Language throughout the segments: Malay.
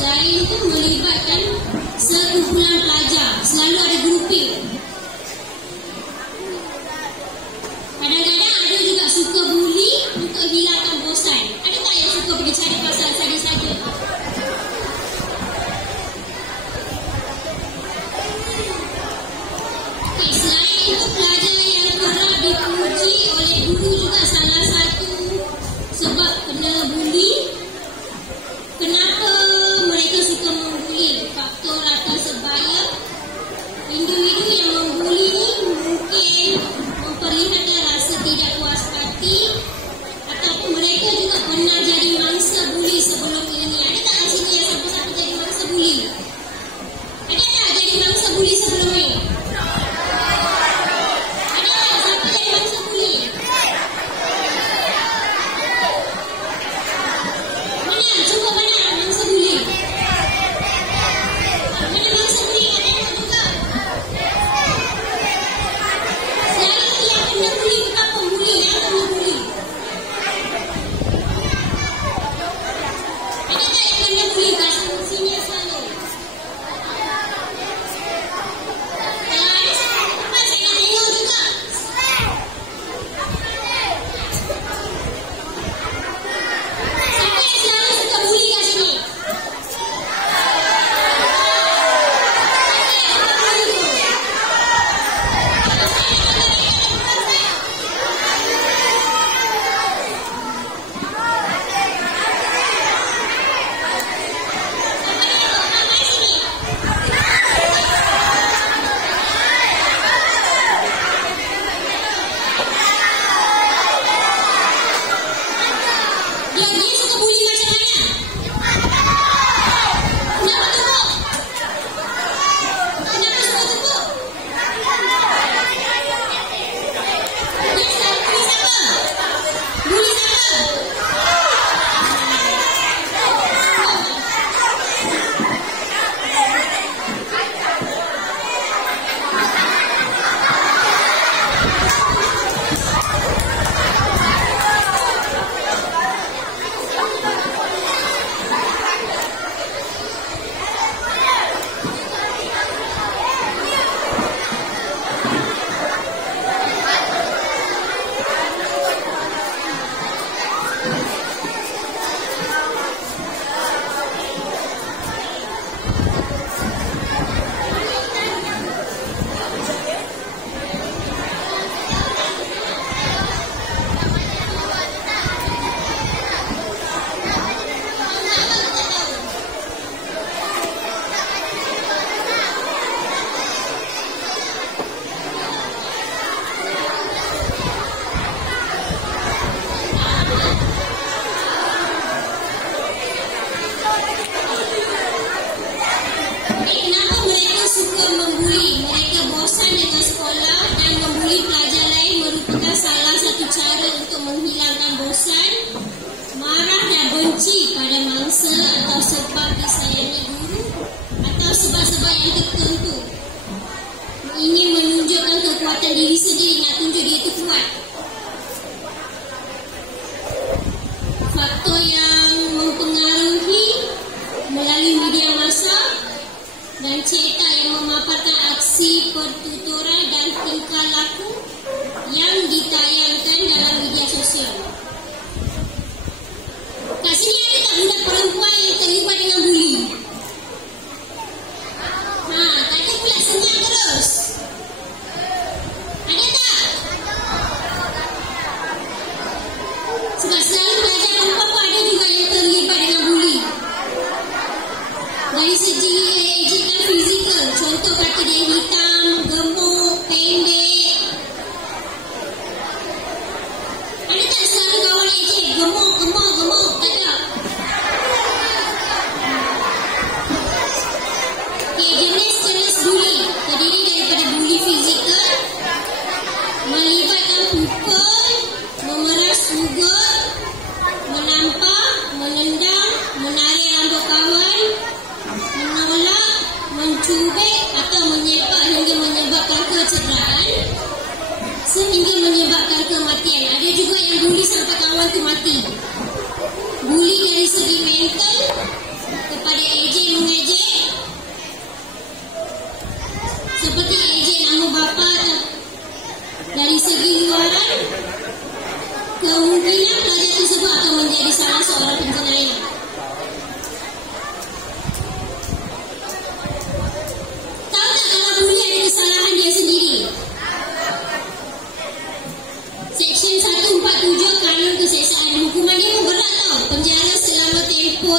selain itu melibatkan sekumpulan pelajar, selalu ada grouping. Kadang-kadang ada juga suka bully untuk hilangkan bosan. Ada tak yang suka pergi cari pasal saja-saja? Okay, selain itu pelajar yang kerap dipuji oleh guru juga salah satu sebab kena bully. Kenapa mereka suka membuli? Faktor latar sebaya. Individu yang membuli ni mungkin memperlihatkan rasa tidak puas hati, ataupun mereka juga pernah jadi mangsa buli sebelum ini. Ada tak di sini yang siapa-siapa jadi mangsa buli? Ada tak jadi mangsa buli sebelum ini? Ada tak siapa jadi mangsa buli? Mana? Cuba mana mangsa buli? Mana mangsa buli? Ada tak juga? Selalu yang kena buli bukan pembuli, yang kena buli. Ada tak yang kena buli kat sini selalu? Kalau ada siapa perempuan saya nak tengok juga. Siapa yang selalu suka buli kat sini? Dia suka buli macam mana? Kenapa tepuk? Kenapa suka tepuk? Dia selalu buli siapa? Buli siapa? Kenapa mereka suka membuli? Mereka bosan dengan sekolah dan membuli pelajar lain merupakan salah satu cara untuk menghilangkan bosan, marah dan benci pada mangsa atau sebab disayangi guru atau sebab-sebab yang tertentu. Ingin menunjukkan kekuatan diri sendiri, nak tunjuk dia itu kuat. Faktor yang mempengaruhi melalui media massa dan cetak yang memaparkan aksi pertuturan dan tingkah laku yang ditayangkan dalam media sosial. Kat sini ada tak budak perempuan yang terlibat dengan buli? Kata pula senyap terus. Ada tak?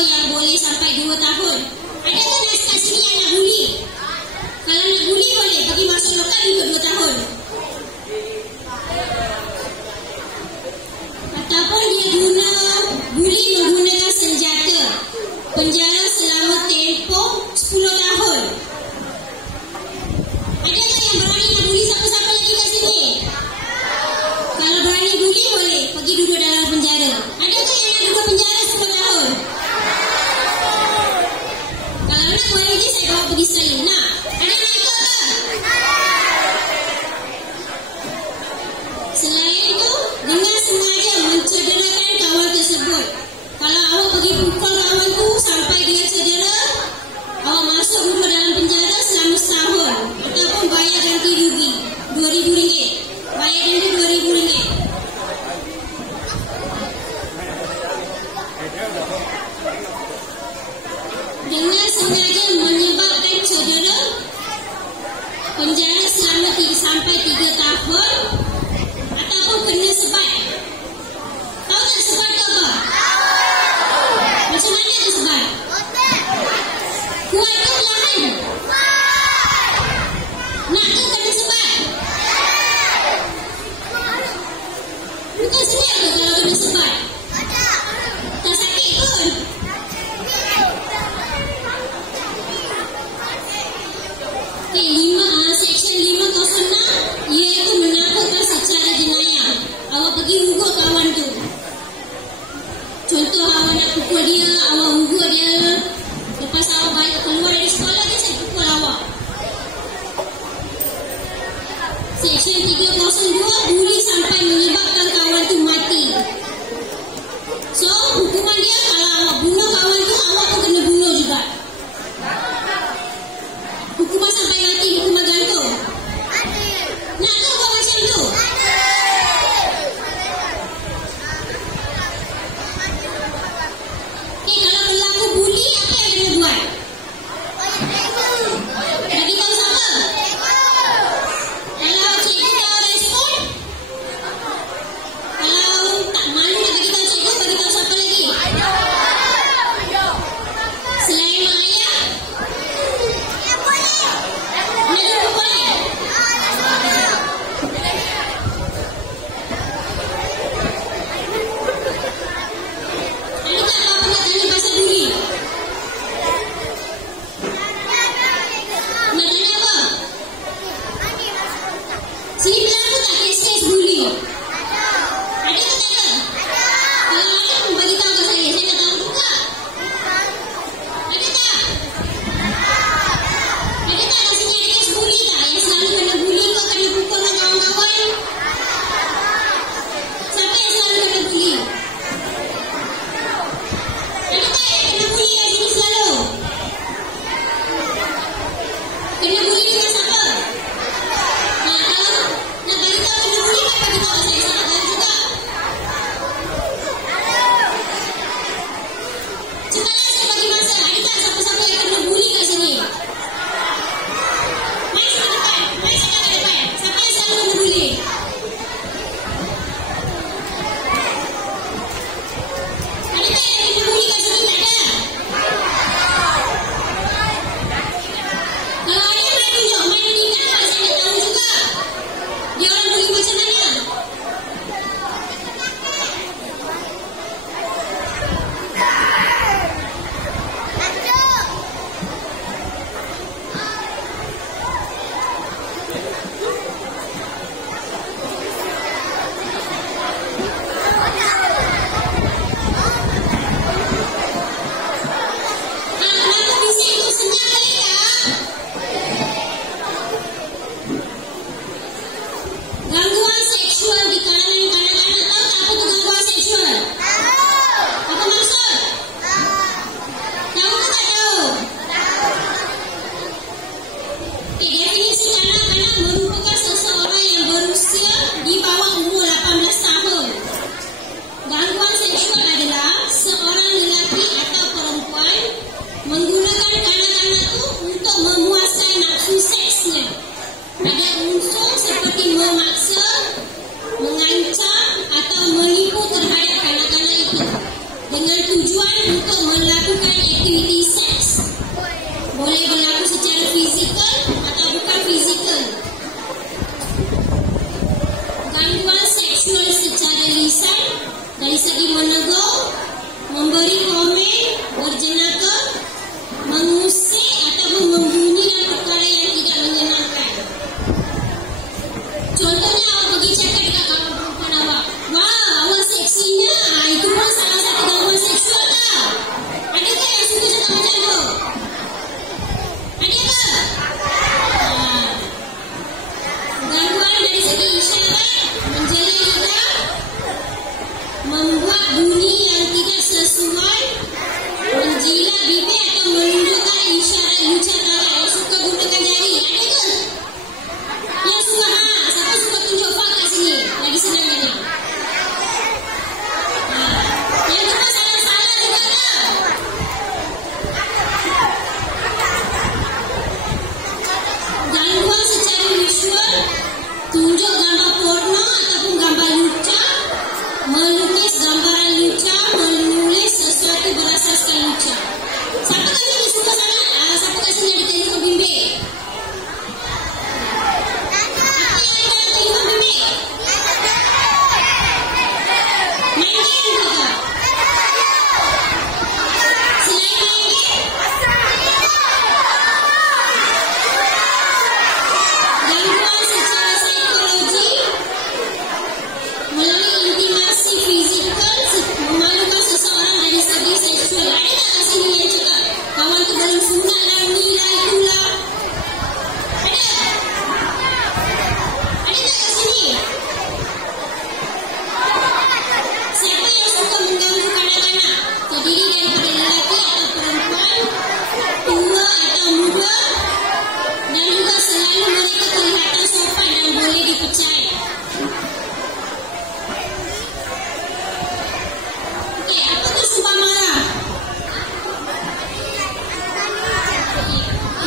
yang boleh sampai 2 tahun. Ada tak kat sini yang nak buli? Kalau nak buli boleh pergi masuk lokal untuk 2 tahun. Ataupun dia buli menggunakan senjata, penjara selama tempoh 10 tahun. Ada tak yang berani nak buli siapa-siapa lagi kat sini? Kalau berani buli boleh pergi duduk dalam penjara. Ada tak yang nak duduk penjara 10 tahun? Kalau nak boleh ni saya bawa pergi sekali. Nak? Ada nak ikut ke? Selain itu, dengan sengaja mencederakan kawan tersebut. Kalau awak pergi pukul kawan tu sampai dia cedera, awak masuk duduk dalam penjara selama setahun. Ataupun bayar ganti rugi RM2,000. Bayar denda RM2,000. Dengan sengaja menyebabkan cedera, penjara selama 3 sampai 3 tahun. Ataupun kena sebat. Tahu tak sebat tu apa? Macam mana tu sebat? Kuat ke perlahan? Nak ke kena sebat? Bukan senyap ke kalau kena sebat? Tak sakit pun. Seksyen 506 iaitu menakutkan secara jenayah. Awak pergi ugut kawan tu. Contoh awak nak pukul dia, awak ugut dia. Lepas awak balik keluar dari sekolah, dia saya pukul awak. Seksyen 302 buli sampai menyebabkan kawan tu mati. So hukuman dia kalau awak bunuh kawan tu, awak pun kena bunuh juga. Hukuman sampai mati, hukuman gantung. Nak ke buat macam tu? Kalau berlaku buli, apa yang kena buat? Bagi tahu siapa? Kalau cikgu tak respon, kalau tak malu nak bagi tahu cikgu, bagi tahu siapa lagi? Selain mak ayah, nak jumpa boleh? Ada tak apa nak tanya pasal buli? Nak tanya apa? Sini berlaku tak kes-kes buli? Ada ke tak ada? Kalau ada pun bagi tahu ke saya nak tahu juga. Ada tak? Ada tak kat sini ada kes buli tak? Yang selalu kena buli ke kena pukul dengan kawan-kawan? Siapa yang selalu kena buli? Ada tak yang kena buli kat sini selalu? Kena buli dengan siapa? Nak tahu? Nak bagi tahu kena buli kan bagi tahu saya nak tahu juga. Cepatlah saya bagi masa. Ada tak siapa-siapa yang kena buli kat sini? Mari ke depan. Mari cakap kat depan. Siapa yang selalu kena buli? Ada tak yang kena buli kat sini? Tak ada? Kalau ada, mari tunjuk. Mari tunjuk kat depan. Saya nak tahu juga. Dia orang buli macam mana? Kenapa bising tu senyap boleh tak? Gangguan seksual di kalangan kanak-kanak. Tahu tak apa tu gangguan seksual? Apa maksud? Tahu ke tak tahu? Definisi kanak-kanak merupakan seseorang yang berusia di bawah umur 18 tahun. Gangguan seksual adalah seorang lelaki atau perempuan menggunakan kanak-kanak itu untuk memuaskan nafsu seksnya. Ada unsur seperti memaksa, mengancam atau menipu terhadap kanak-kanak itu dengan tujuan untuk melakukan bibir atau menunjukkan isyarat lucah tangan yang suka gunakan jari. Ada ke? Yang suka, siapa suka tunjuk fak kat sini? Lagi senang ni. Yang dua salah-salah juga tak? Gangguan secara visual, tunjuk gambar porno ataupun gambar lucah, melukis gambaran lucah, menulis sesuatu berasaskan lucah. Siapa kat sini suka sangat? Siapa kat sini ada telefon bimbit? Apa yang ada dalam telefon bimbit? Main game ke? Selain main game, gangguan secara psikologi melalui intimasi fizikal memalukan seseorang dari segi seksual. Ada tak kat sini yang cakap kawan tu belum sunat lah, ni lah, itulah? Ada? Ada tak kat sini? Siapa yang suka mengganggu kanak-kanak? Terdiri daripada lelaki atau perempuan, tua atau muda, dan juga selalu mereka kelihatan sopan dan boleh dipercaya. Okey, apa tu sumpah marah?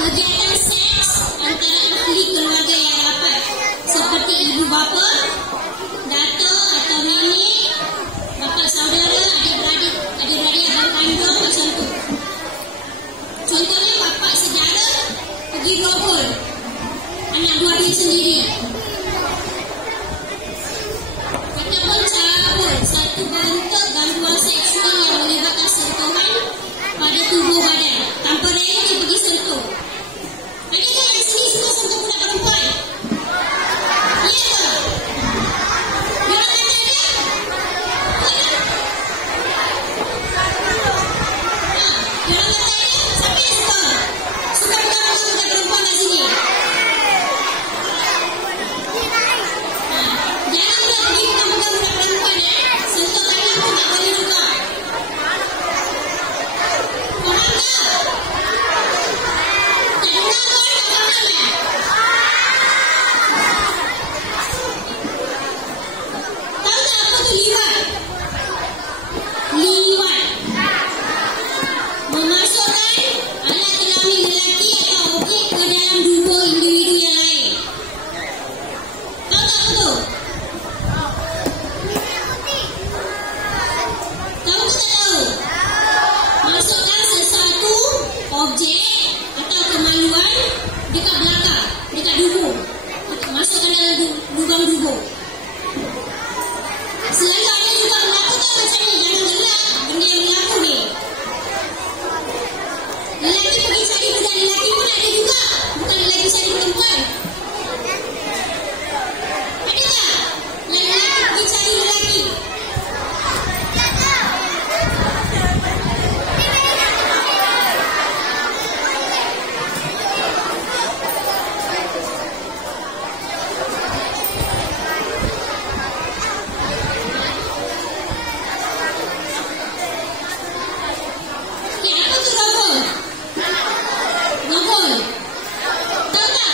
Kegiatan seks antara ahli keluarga yang rapat seperti ibu bapa, datuk atau nenek, bapa saudara, adik-beradik abang kandung macam tu. Contohnya bapa saudara pergi rogol anak buah dia sendiri. Ataupun cabut, satu bentuk gangguan seksual yang melibatkan sentuhan pada tubuh badan. Tanpa rela dia pergi sentuh. Ada tak yang sini suka sentuh budak perempuan? Ya ke? Diorang kata ada? Diorang kata ada? Siapa yang suka? Suka budak perempuan kat sini? Jangan pula pergi budak perempuan sentuh tangan pun tak boleh juga. Faham tak? Tak dengar pun tak faham Tahu tak apa tu liwat? Liwat memasukkan alat kelamin lelaki atau objek ke dalam tubuh individu yang lain. Tahu tak apa tu? Tahu ke tak tahu? Masukkan sesuatu objek atau kemaluan dekat belakang, dekat dubur. Masukkan dalam lubang dubur. Selalu ada juga berlaku tak macam ni? Jangan gelak benda yang berlaku ni. Lelaki pergi cari budak lelaki pun ada juga. Bukan lelaki cari perempuan. Ada tak? Lelaki pergi cari lelaki. Okey, apa tu rogol? Rogol. Tahu tak?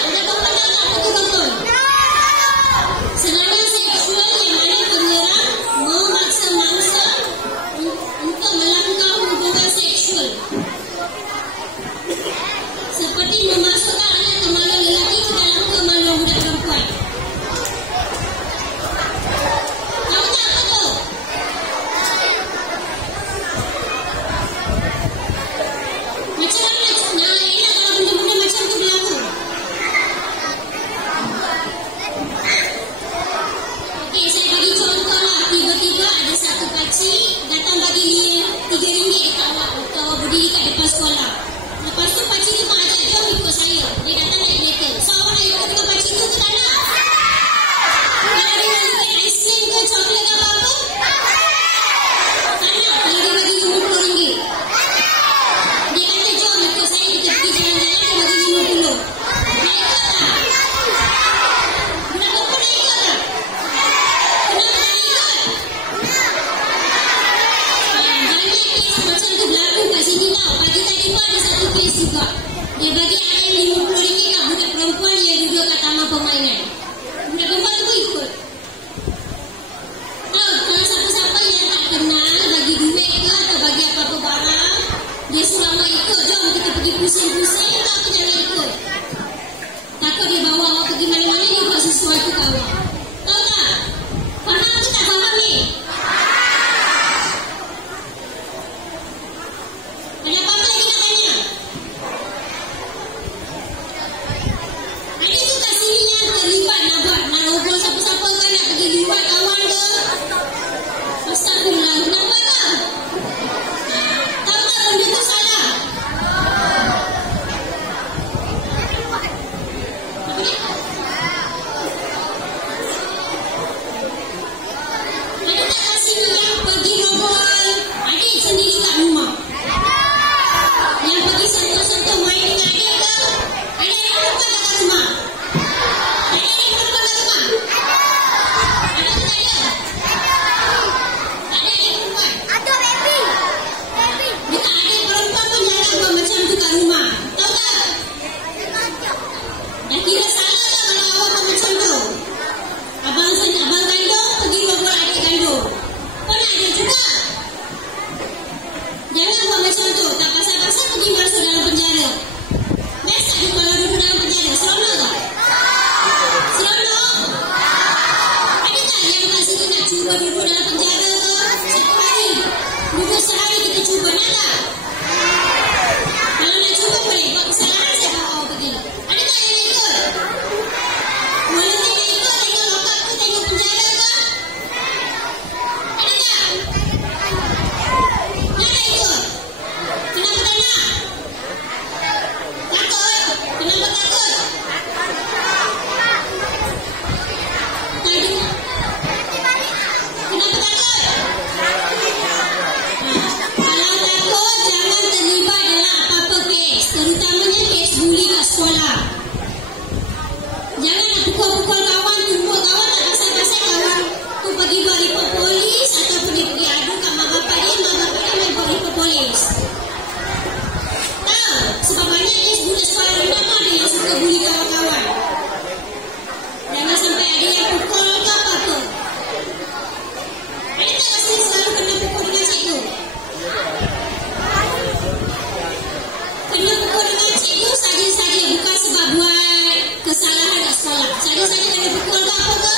Ada saja yang dipukul ke apa ke?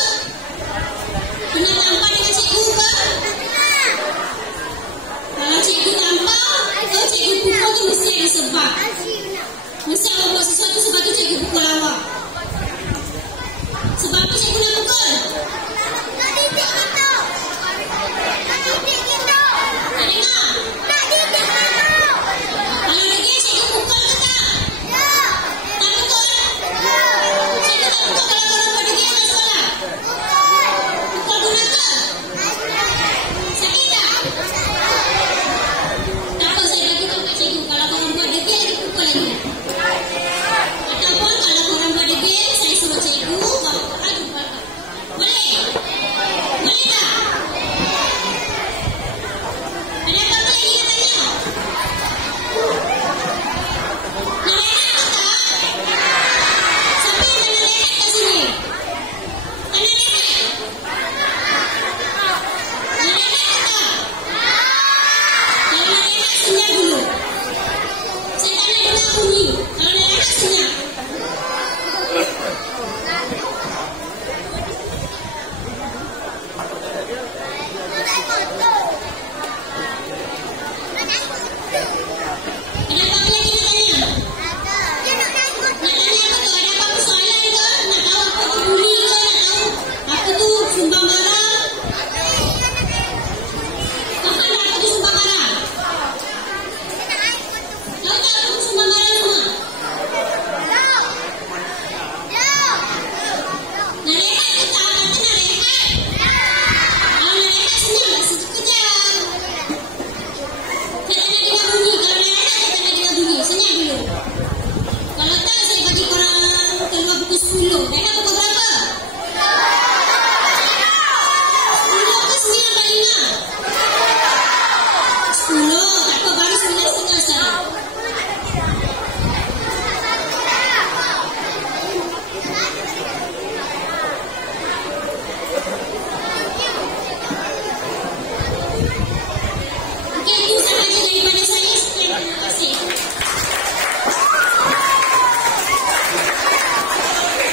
Pernah nampak dengan cikgu ke? Kalau cikgu nampak, kalau cikgu pukul tu mesti ada sebab. Mesti Allah buat sesuatu sebab tu